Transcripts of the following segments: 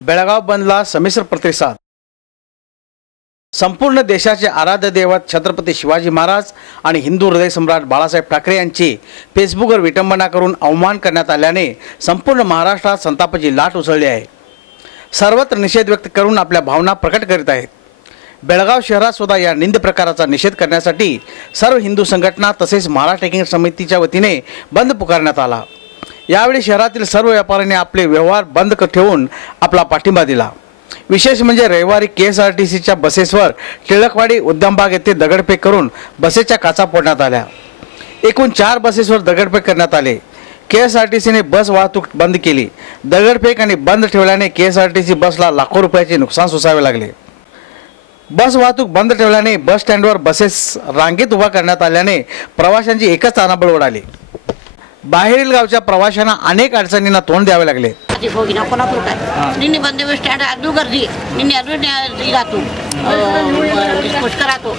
बेळगाव बंदला संमिश्र प्रतिसाद। संपूर्ण देशाचे आराध्य दैवत छत्रपती शिवाजी महाराज आणि हिंदू हृदय सम्राट बाळासाहेब ठाकरे यांची फेसबुकवर विटंबना करून अवमान करण्यात आल्याने संपूर्ण महाराष्ट्रात संतापाची लाट उसळली आहे। सर्वत्र निषेध व्यक्त करून आपल्या भावना प्रकट करीत आहेत। बेळगाव शहरात सुद्धा या निंद प्रकाराचा निषेध करण्यासाठी सर्व हिंदू संघटना तसेच महाराष्ट्र एकिंग समितीच्या वतीने बंद पुकारण्यात आला। यावेळी शहरातील सर्व व्यापाऱ्यांनी आपले व्यवहार बंद ठेवून आपला पाठिंबा दिला। विशेष म्हणजे रविवारी KSRTCच्या बसेसवर टिळकवाडी उद्यमबाग येथे दगडफेक करून बसेसच्या काचा फोडण्यात आल्या। एकूण 4 बसेसवर दगडफेक करण्यात आले। KSRTCने बस वाहतूक बंद केली। दगडफेक आणि बंद ठेवल्याने KSRTC बसला लाखो रुपयाचे नुकसान सोसावे लागले। बस वाहतूक बंद ठेवल्याने बस स्टँडवर बसेस रांगेत उभा करण्यात आल्याने प्रवाशांची एकच तारांबळ उडाली। बाहेरील गावच्या प्रवाशांना अनेक अडचणींना तोंड द्यावे लागले। ನಿನ್ನೆ ಬಂದೇವೆ ಸ್ಟ್ಯಾಂಡ್ ಅದು ಗರ್ದಿ ನಿನ್ನೆ ಅದು ಇದಾತು ಮುಷ್ಕರಾತು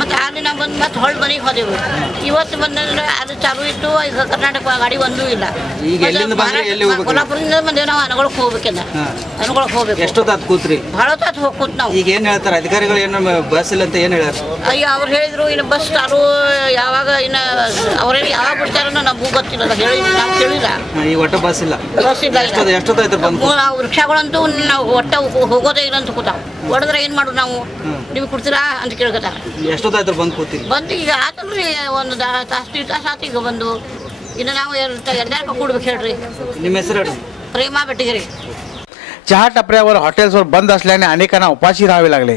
ಮತ್ತು ಅಲ್ಲಿ ನಾವು ಬಂದು ಮತ್ತೆ ಹೊಳ್ಳಿ ಮನೆಗೆ ಹೋದೆವು। ಇವತ್ತು ಬಂದ್ರೆ ಅದು ಚಾಲು ಇತ್ತು। ಈಗ ಕರ್ನಾಟಕ ಗಾಡಿ ಒಂದೂ ಇಲ್ಲ। ಕೊಲ್ಲಾಪುರದಿಂದ ಬಂದೇವೆ ನಾವು ಅನಗೊಳಕ್ಕೆ ಹೋಗ್ಬೇಕಿಲ್ಲ। ಅನಗೊಳಕ್ಕೆ ಹೋಗ್ಬೇಕು। ಎಷ್ಟೊತ್ತಾತು ಕೂತ್ರಿ? ಭಾಳ ಹೊತ್ತು ಹೋಗ್ಕೂತ್ ನಾವು। ಈಗ ಏನು ಹೇಳ್ತಾರೆ ಅಧಿಕಾರಿಗಳು? ಏನು ಬಸ್ ಇಲ್ಲ ಅಂತ ಏನು ಹೇಳ್ಯಾರ? ಅಯ್ಯ ಅವ್ರು ಹೇಳಿದ್ರು ಇನ್ನು ಬಸ್ ಚಾಲು ಯಾವಾಗ ಇನ್ನು ಅವ್ರೇನು ಯಾವಾಗ ಬಿಡ್ತಾರೋ ನಮಗೂ ಗೊತ್ತಿಲ್ಲ। ಹೇಳಿ ನಾವು ಕೇಳಿಲ್ಲ। ಈಗ ಒಟ್ಟು ಬಸ್ ಇಲ್ಲ? ಬಸ್ ಇಲ್ಲ। ಎಷ್ಟೊತ್ತಾಯ್ತು ಬಂದು? ನಾವು ರಿಕ್ಷಾಗಳಂತೂ ನಾವು ಒಟ್ಟ ಹೋಗೋದೇ ಇಲ್ಲ ಅಂತ ಕೂತಾವ। ಹೊಡೆದ್ರೆ ಏನು ಮಾಡೋದು ನಾವು? ನೀವು ಕೊಡ್ತೀರಾ ಅಂತ ಕೇಳ್ಕೊತಾರ। ಎಷ್ಟೊತ್ತಾಯ್ತು ಬಂದು ಕೂತಿ? ಬಂದು ಈಗ ಆತಲ್ರಿ ಒಂದು ತಾಸು ಆತು ಈಗ ಬಂದು। ಇನ್ನು ನಾವು ಎರಡ್ಯಾಕ ಕೂಡ್ಬೇಕು ಹೇಳ್ರಿ? ನಿಮ್ಮ ಹೆಸರು ಹೇಳಿ? प्रेमा बेटगिरी। चहा टपऱ्यावर हॉटेल्सवर बंद असल्याने अनेकांना उपाशी राहावे लागले।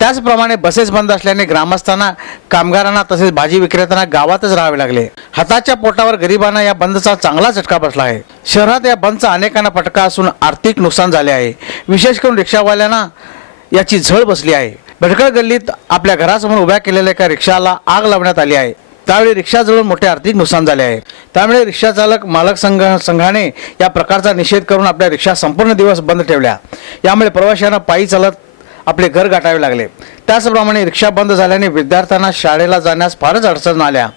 त्याचप्रमाणे बसेस बंद असल्याने ग्रामस्थांना, कामगारांना तसेच भाजी विक्रेत्यांना गावातच राहावे लागले। हाताच्या पोटावर गरिबांना या बंदचा चांगला झटका बसला आहे। शहरात या बंदचा अनेकांना फटका असून आर्थिक नुकसान झाले आहे। विशेष करून रिक्षावाल्यांना याची झळ बसली आहे। भडकळ गल्लीत आपल्या घरासमोर उभ्या केलेल्या एका रिक्षाला आग लावण्यात आली आहे। त्यावेळी रिक्षा जळून मोठे आर्थिक नुकसान झाले आहे। त्यामुळे रिक्षा चालक मालक संघाने या प्रकारचा निषेध करून आपल्या रिक्षा संपूर्ण दिवस बंद ठेवल्या। यामुळे प्रवाशांना पायी चालत आपले घर गाठावे लागले। त्याचप्रमाणे रिक्षा बंद झाल्याने विद्यार्थ्यांना शाळेला जाण्यास फारच अडचण आल्या।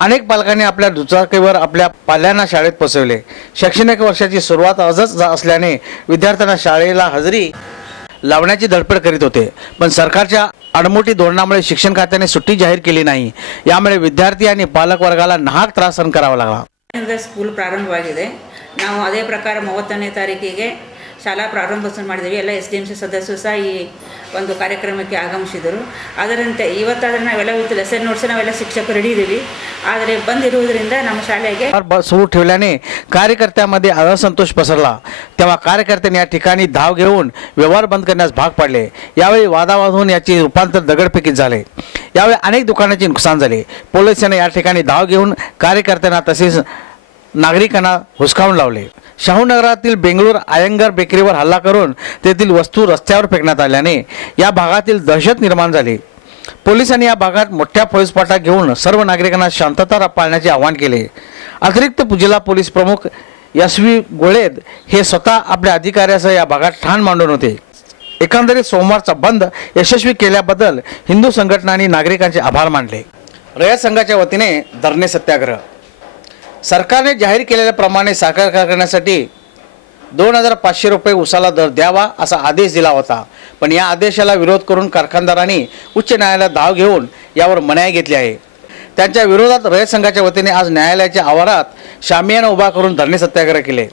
अनेक पालकांनी आपल्या दुचाकीवर आपल्या पाल्यांना शाळेत पोहोचवले। शैक्षणिक वर्षाची सुरुवात आजच असल्याने विद्यार्थ्यांना शाळेला हजेरी लावण्याची धडपड करीत होते, पण सरकारच्या आडमोठी धोरणामुळे शिक्षण खात्याने सुट्टी जाहीर केली नाही। यामुळे विद्यार्थी आणि पालक वर्गाला नाहक त्रास सहन करावा लागला। स्कूल ಪ್ರಾರಂಭವಾಗಿದೆ। ನಾವು ಅದೇ ಪ್ರಕಾರ 30ನೇ ತಾರೀಕಿಗೆ ಶಾಲಾ ಪ್ರಾರಂಭೋತ್ಸವ ಮಾಡಿದ್ವಿ। ಎಲ್ಲ SDMC ಸದಸ್ಯರು ಸಹ ಈ ಒಂದು ಕಾರ್ಯಕ್ರಮಕ್ಕೆ ಆಗಮಿಸಿದರು। ಅದರಂತೆ ಇವತ್ತಾದರೆ ನಾವೆಲ್ಲ ವಿತ್ ಲೆಸನ್ ನೋಟ್ಸ್ ನಾವೆಲ್ಲ ಶಿಕ್ಷಕರು ರೆಡಿ ಇದ್ದೀವಿ। ಆದರೆ ಬಂದಿರುವುದರಿಂದ ನಮ್ಮ ಶಾಲೆಗೆ सुरू ठेवल्याने कार्यकर्त्यांमध्ये असंतोष पसरला। तेव्हा कार्यकर्त्यांनी या ठिकाणी धाव घेऊन व्यवहार बंद करण्यास भाग पाडले। यावेळी वादावाद होऊन याचे रूपांतर दगडफेकीत झाले। यावेळी अनेक दुकानांचे नुकसान झाले। पोलिसांनी या ठिकाणी धाव घेऊन कार्यकर्त्यांना तसेच नागरिकांना हुसकावून लावले। शाहूनगरातील बेंगळूर आयंगर बेकरीवर हल्ला करून तेथील वस्तू रस्त्यावर फेकण्यात आल्याने या भागातील दहशत निर्माण झाली। पोलिसांनी या भागात मोठ्या फौजफाटा घेऊन सर्व नागरिकांना शांतता पाळण्याचे आवाहन केले। अतिरिक्त जिल्हा पोलीस प्रमुख SV गोळेद हे स्वतः आपल्या अधिकाऱ्यासह या भागात ठाण मांडून होते। एकंदरीत सोमवारचा बंद यशस्वी केल्याबद्दल हिंदू संघटनांनी नागरिकांचे आभार मानले। रयत संघाच्या वतीने धरणे सत्याग्रह। सरकारने जाहीर केलेल्याप्रमाणे साखर कारखान्यासाठी 2500 रुपये उसाला दर द्यावा असा आदेश दिला होता, पण या आदेशाला विरोध करून कारखानदारांनी उच्च न्यायालयात धाव घेऊन यावर मनाई घेतली आहे। त्यांच्या विरोधात रयत संघाच्या वतीने आज न्यायालयाच्या आवारात शामियाना उभा करून धरणे सत्याग्रह केले।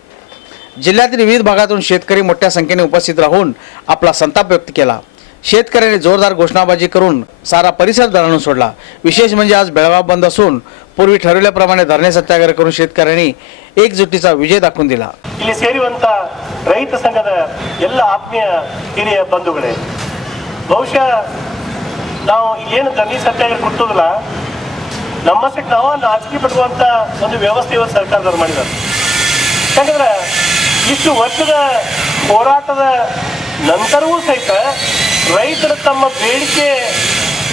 जिल्ह्यातील विविध भागातून शेतकरी मोठ्या संख्येने उपस्थित राहून आपला संताप व्यक्त केला। शेतकऱ्यांनी जोरदार घोषणाबाजी करून सारा परिसर दणाणून सोडला। विशेष म्हणजे आज बेळगाव बंद असून पूर्वी ठरवल्याप्रमाणे धरणे सत्याग्रह करून शेतकऱ्यांनी एकजुटीचा विजय दाखवून दिला। ಇಲ್ಲಿ ಸೇರಿರುವಂತ ರೈತ ಸಂಘದ ಎಲ್ಲ ಆತ್ಮೀಯ ಹಿರಿಯ ಬಂಧುಗಳೇ, ಬಹುಶಃ ನಾವು ಏನು ಧರಣಿ ಸತ್ಯಾಗ್ರಹ ಕೊಟ್ಟೋದಿಲ್ಲ, ನಮ್ಮಷ್ಟಕ್ಕೆ ನಾವು ನಾಚಿಕೆ ಪಡುವಂತ ಒಂದು ವ್ಯವಸ್ಥೆ ಇವತ್ತು ಸರ್ಕಾರದವರು ಮಾಡಿದ್ದಾರೆ। ಯಾಕಂದ್ರೆ ಇಷ್ಟು ವರ್ಷದ ಹೋರಾಟದ ನಂತರವೂ ಸಹಿತ ರೈತರು ತಮ್ಮ ಬೇಡಿಕೆ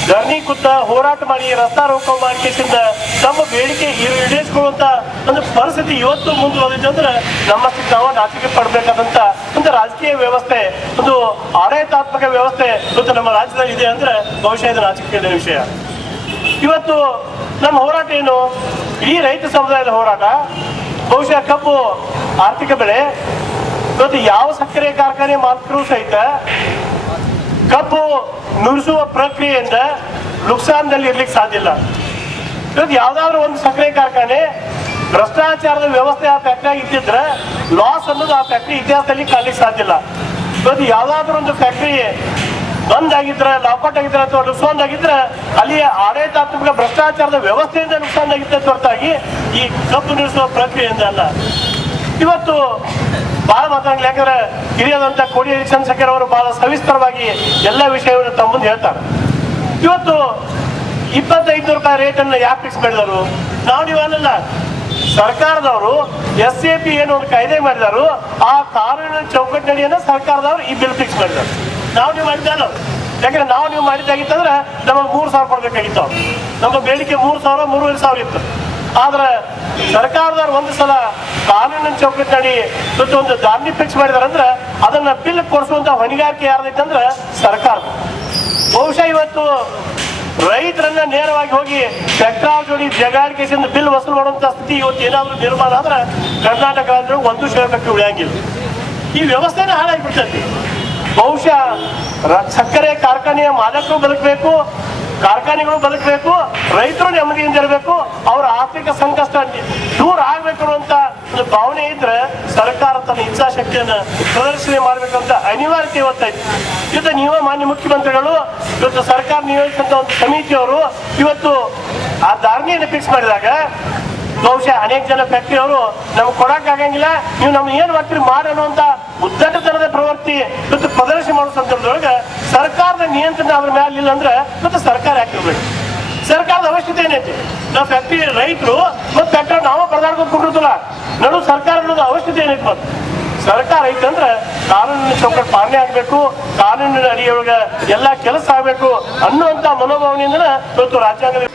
ಧರಣಿ ಕೂತ ಹೋರಾಟ ಮಾಡಿ ರಸ್ತಾ ರೋಕೋ ಮಾಡಿಕೆಯಿಂದ ತಮ್ಮ ಬೇಡಿಕೆ ಈಡೇರಿಸಿಕೊಳ್ಳುವಂತ ಒಂದು ಪರಿಸ್ಥಿತಿ ಇವತ್ತು ಮುಂದುವರೆದಿದೆ ಅಂದ್ರೆ ನಮ್ಮಷ್ಟಕ್ಕೆ ನಾವು ನಾಚಿಕೆ ಪಡಬೇಕಾದಂತ ಒಂದು ರಾಜಕೀಯ ವ್ಯವಸ್ಥೆ, ಒಂದು ಆಡಳಿತಾತ್ಮಕ ವ್ಯವಸ್ಥೆ ಇವತ್ತು ನಮ್ಮ ರಾಜ್ಯದಲ್ಲಿ ಇದೆ ಅಂದ್ರೆ ಬಹುಶಃ ಇದು ನಾಚಿಕೆಯ ವಿಷಯ. ಇವತ್ತು ನಮ್ಮ ಹೋರಾಟ ಏನು? ಈ ರೈತ ಸಮುದಾಯದ ಹೋರಾಟ ಬಹುಶಃ ಕಬ್ಬು ಆರ್ಥಿಕ ಬೆಳೆ. ಇವತ್ತು ಯಾವ ಸಕ್ಕರೆ ಕಾರ್ಖಾನೆ ಮಾಲೀಕರು ಸಹಿತ ಕಬ್ಬು ನುರಿಸುವ ಪ್ರಕ್ರಿಯೆಯಿಂದ ನುಕ್ಸಾನದಲ್ಲಿ ಇರ್ಲಿಕ್ಕೆ ಸಾಧ್ಯ ಇಲ್ಲ. ಇವತ್ತು ಯಾವ್ದಾದ್ರು ಒಂದು ಸಕ್ಕರೆ ಕಾರ್ಖಾನೆ ಭ್ರಷ್ಟಾಚಾರದ ವ್ಯವಸ್ಥೆ ಆ ಫ್ಯಾಕ್ಟ್ರಿ ಇದ್ದಿದ್ರೆ ಲಾಸ್ ಅನ್ನೋದು ಆ ಫ್ಯಾಕ್ಟ್ರಿ ಇತಿಹಾಸದಲ್ಲಿ ಕಾಣ್ಲಿಕ್ಕೆ ಸಾಧ್ಯ ಇಲ್ಲ. ಇವತ್ತು ಯಾವ್ದಾದ್ರು ಒಂದು ಫ್ಯಾಕ್ಟ್ರಿ ಬಂದ್ ಆಗಿದ್ರೆ, ಲಾಕೌಟ್ ಆಗಿದ್ರೆ ಅಥವಾ ನುಕ್ಸಾನ್ ಆಗಿದ್ರೆ ಅಲ್ಲಿ ಆಡಳಿತಾತ್ಮಕ ಭ್ರಷ್ಟಾಚಾರದ ವ್ಯವಸ್ಥೆಯಿಂದ ನುಕ್ಸಾನ್ ಆಗಿದ್ದ ಹೊರತಾಗಿ ಈ ಕಬ್ಬು ನಿಲ್ಲಿಸುವ ಪ್ರಕ್ರಿಯೆಯಿಂದ ಅಲ್ಲ. ಇವತ್ತು ಬಹಳ ಮಾತಾಡಲಿ, ಯಾಕಂದ್ರೆ ಹಿರಿಯದಂತ ಕೋಡಿ ಚಂದ್ರಶೇಖರ್ ಅವರು ಬಹಳ ಸವಿಸ್ತರವಾಗಿ ಎಲ್ಲ ವಿಷಯವನ್ನು ತಮ್ಮ ಮುಂದೆ ಹೇಳ್ತಾರೆ. ಇವತ್ತು 2500 ರೂಪಾಯಿ ರೇಟ್ ಅನ್ನು ಯಾಕೆ ಫಿಕ್ಸ್ ಮಾಡಿದರು? ನೀವಲ್ಲ, ಸರ್ಕಾರದವರು SAP ಏನು ಒಂದು ಕಾಯ್ದೆ ಮಾಡಿದಾರು, ಆ ಕಾನೂನಿನ ಚೌಕಟ್ಟಿನಡಿಯನ್ನು ಸರ್ಕಾರದವರು ಈ ಬಿಲ್ ಫಿಕ್ಸ್ ಮಾಡಿದ್ದಾರೆ. ನೀವು ಮಾಡಿದ್ದಲ್ಲ, ಯಾಕಂದ್ರೆ ನೀವು ಮಾಡಿದ್ದಾಗಿತ್ತಂದ್ರೆ ನಮಗೆ 3000 ಕೊಡ್ಬೇಕಾಗಿತ್ತು. ನಮ್ಮ ಬೇಡಿಕೆ 3000, 3500 ಇತ್ತು. ಆದ್ರೆ ಸರ್ಕಾರದವ್ರು ಒಂದು ಸಲ ಕಾನೂನಿನ ಚೌಕಟ್ಟಿನಡಿ ಒಂದು ದಾಂಡಿ ಫಿಕ್ಸ್ ಮಾಡಿದಾರೆ ಅಂದ್ರೆ ಅದನ್ನ ಬಿಲ್ ಕೊಡಿಸುವಂತ ಹೊಣೆಗಾರಿಕೆ ಯಾರ್ದೈತೆ ಅಂದ್ರೆ ಸರ್ಕಾರ. ಬಹುಶಃ ಇವತ್ತು ರೈತರನ್ನ ನೇರವಾಗಿ ಹೋಗಿ ಫ್ಯಾಕ್ಟರಿ ಜೋಡಿ ಜಗಾಡಿಕೆಯಿಂದ ಬಿಲ್ ವಸೂಲು ಮಾಡುವಂತ ಸ್ಥಿತಿ ಇವತ್ತು ಏನಾದ್ರೂ ನಿರ್ಮಾಣ ಆದ್ರೆ ಕರ್ನಾಟಕ ರಾಜ್ಯ ಒಂದು ಶೇಕಡಕ್ಕೆ ಉಳಿಯಂಗಿಲ್ಲ. ಈ ವ್ಯವಸ್ಥೆನೇ ಹಾಳಾಗಿಬಿಡ್ತೈತಿ. ಬಹುಶಃ ಸಕ್ಕರೆ ಕಾರ್ಖಾನೆಯ ಮಾಲಕರು ಬದುಕಬೇಕು, ಕಾರ್ಖಾನೆಗಳು ಬದುಕಬೇಕು, ರೈತರು ನೆಮ್ಮದಿಯಿಂದ ಇರಬೇಕು, ಅವರ ಆರ್ಥಿಕ ಸಂಕಷ್ಟ ದೂರ ಆಗ್ಬೇಕು ಅನ್ನುವಂತ ಒಂದು ಭಾವನೆ ಇದ್ರೆ ಸರ್ಕಾರ ತನ್ನ ಇಚ್ಛಾಶಕ್ತಿಯನ್ನು ಪ್ರದರ್ಶನ ಮಾಡ್ಬೇಕಂತ ಅನಿವಾರ್ಯತೆ ಇವತ್ತೈತಿ. ಇವತ್ತು ನೀವು ಮಾನ್ಯ ಮುಖ್ಯಮಂತ್ರಿಗಳು ಇವತ್ತು ಸರ್ಕಾರ ನಿಯೋಜಿಸಿದಂತ ಒಂದು ಸಮಿತಿಯವರು ಇವತ್ತು ಆ ಧಾರಣೆಯನ್ನು ಫಿಕ್ಸ್ ಮಾಡಿದಾಗ ಬಹುಶಃ ಅನೇಕ ಜನ ಫ್ಯಾಕ್ಟ್ರಿ ಅವರು ನಮ್ಗೆ ಕೊಡಕ್ಕಾಗಂಗಿಲ್ಲ, ನೀವು ನಮ್ಗೆ ಏನ್ ಮಾಡ್ತೀರಿ ಮಾಡಿ ಅನ್ನುವಂತ ಉದ್ದಟತನದ ಪ್ರವೃತ್ತಿ ಇವತ್ತು ಪ್ರದರ್ಶನ ಮಾಡೋ ಸಂದರ್ಭದೊಳಗೆ ಸರ್ಕಾರದ ನಿಯಂತ್ರಣ ಅವ್ರ ಮೇಲೆ ಇಲ್ಲ ಅಂದ್ರೆ ಮತ್ತೆ ಸರ್ಕಾರ ಯಾಕಿರ್ಬೇಕು? ಸರ್ಕಾರದ ಅವಶ್ಯಕತೆ ಏನೈತಿ? ನಾವು ಫ್ಯಾಕ್ಟ್ರಿ ರೈತರು ಮತ್ತೆ ಫ್ಯಾಕ್ಟ್ರಿ ನಾವು ಪರದಾಡ್ಕೊಂಡು ಕುಂಡಿರ್ತಲ್ಲ, ನಡು ಸರ್ಕಾರ ಅನ್ನೋದು ಅವಶ್ಯಕತೆ ಏನೈತಿ? ಮತ್ತೆ ಸರ್ಕಾರ ಐತಂದ್ರೆ ಕಾನೂನಿನ ಚೌಕಟ್ಟು ಪಾಲನೆ ಆಗ್ಬೇಕು, ಕಾನೂನಿನ ಅಡಿಯೊಳಗೆ ಎಲ್ಲಾ ಕೆಲಸ ಆಗ್ಬೇಕು ಅನ್ನುವಂತ ಮನೋಭಾವನೆಯಿಂದ ಇವತ್ತು ರಾಜ್ಯಾಂಗ